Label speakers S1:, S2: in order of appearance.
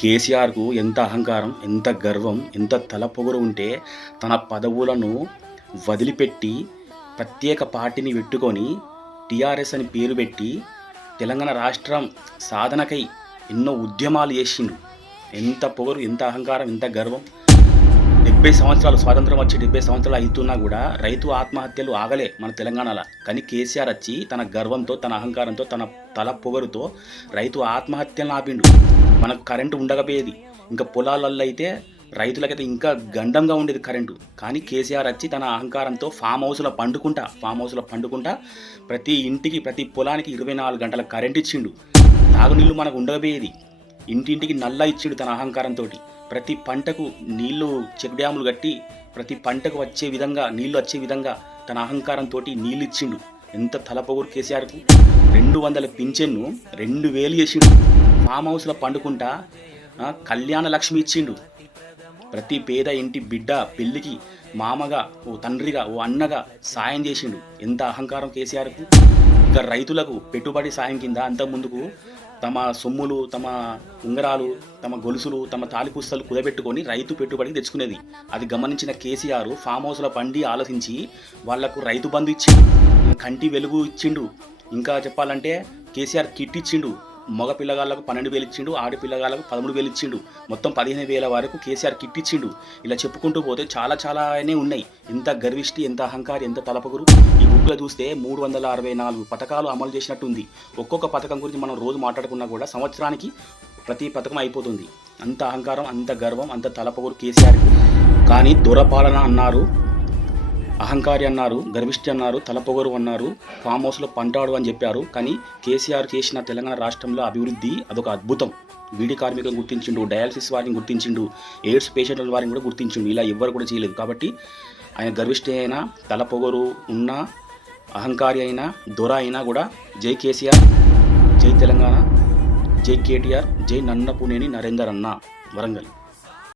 S1: కేసీఆర్కు ఎంత అహంకారం ఎంత గర్వం ఎంత తలపొగరు ఉంటే తన పదవులను వదిలిపెట్టి ప్రత్యేక పార్టీని పెట్టుకొని టీఆర్ఎస్ అని పేరు పెట్టి తెలంగాణ రాష్ట్రం సాధనకై ఎన్నో ఉద్యమాలు చేసిండు. ఎంత పొగరు ఎంత అహంకారం ఎంత గర్వం. డెబ్బై సంవత్సరాలు స్వాతంత్రం వచ్చి డెబ్బై సంవత్సరాలు అవుతున్నా కూడా రైతు ఆత్మహత్యలు ఆగలే మన తెలంగాణలో. కానీ కేసీఆర్ వచ్చి తన గర్వంతో తన అహంకారంతో తన తల పొగరుతో రైతు ఆత్మహత్యలను ఆపిండు. మనకు కరెంటు ఉండకపోయేది. ఇంకా పొలాలలో అయితే రైతులకైతే ఇంకా గండంగా ఉండేది కరెంటు. కానీ కేసీఆర్ వచ్చి తన అహంకారంతో ఫామ్ హౌస్లో పండుకుంటా ఫామ్ హౌస్లో పండుకుంటా ప్రతి ఇంటికి ప్రతి పొలానికి ఇరవై నాలుగు గంటల కరెంట్ ఇచ్చిండు. తాగునీళ్ళు మనకు ఉండకపోయేది. ఇంటింటికి నల్ల ఇచ్చిండు తన అహంకారంతో ప్రతి పంటకు నీళ్ళు చెక్ డ్యాములు కట్టి ప్రతి పంటకు వచ్చే విధంగా నీళ్ళు వచ్చే విధంగా తన అహంకారంతో నీళ్ళు ఇచ్చిండు. ఎంత తలపగురు కేసీఆర్కు. రెండు వందల పింఛన్ను రెండు వేలు చేసిండు. ఫామ్ హౌస్లో పండుకుంటా కళ్యాణ లక్ష్మి ఇచ్చిండు. ప్రతి పేద ఇంటి బిడ్డ పెళ్ళికి మామగా ఓ తండ్రిగా ఓ అన్నగా సాయం చేసిండు. ఎంత అహంకారం కేసీఆర్కు. ఇంకా రైతులకు పెట్టుబడి సాయం కింద అంతకుముందుకు తమ సొమ్ములు తమ ఉంగరాలు తమ గొలుసులు తమ తాలిపుస్తలు కుదబెట్టుకొని రైతు పెట్టుబడికి తెచ్చుకునేది. అది గమనించిన కేసీఆర్ ఫామ్ హౌస్ల పండి ఆలోచించి వాళ్ళకు రైతు బంధు ఇచ్చిండు కంటి వెలుగు ఇచ్చిండు. ఇంకా చెప్పాలంటే కేసీఆర్ కిట్ ఇచ్చిండు. మగ పిల్లగాళ్ళకు పన్నెండు వేలు ఇచ్చిండు ఆడపిల్లగాళ్ళకు పదమూడు వేలు ఇచ్చిండు. మొత్తం పదిహేను వేల వరకు కేసీఆర్ కిట్ ఇచ్చిండు. ఇలా చెప్పుకుంటూ పోతే చాలా చాలానే ఉన్నాయి. ఎంత గర్విష్టి ఎంత అహంకారి ఎంత తలపగురు. ఈ బుక్లో చూస్తే మూడు వందల అరవై నాలుగు పథకాలు అమలు చేసినట్టుంది. ఒక్కొక్క పథకం గురించి మనం రోజు మాట్లాడుకున్నా కూడా సంవత్సరానికి ప్రతి పథకం అయిపోతుంది. అంత అహంకారం అంత గర్వం అంత తలపగురు కేసీఆర్కి. కానీ దురపాలన అన్నారు అహంకారి అన్నారు గర్విష్టి అన్నారు తలపొగరు అన్నారు ఫామ్ హౌస్లో పంటాడు అని చెప్పారు. కానీ కేసీఆర్ చేసిన తెలంగాణ రాష్ట్రంలో అభివృద్ధి అదొక అద్భుతం. బీడీ కార్మికులను గుర్తించిండు డయాలసిస్ వారిని గుర్తించిండు ఎయిడ్స్ పేషెంట్ల వారిని కూడా గుర్తించిండు. ఇలా ఎవ్వరు కూడా చేయలేదు. కాబట్టి ఆయన గర్విష్టి అయినా తలపొగరు ఉన్న అహంకారి అయినా దొర అయినా కూడా జై కేసీఆర్ జై తెలంగాణ జై కేటీఆర్ జై నన్నపునేని నరేందర్ అన్న వరంగల్.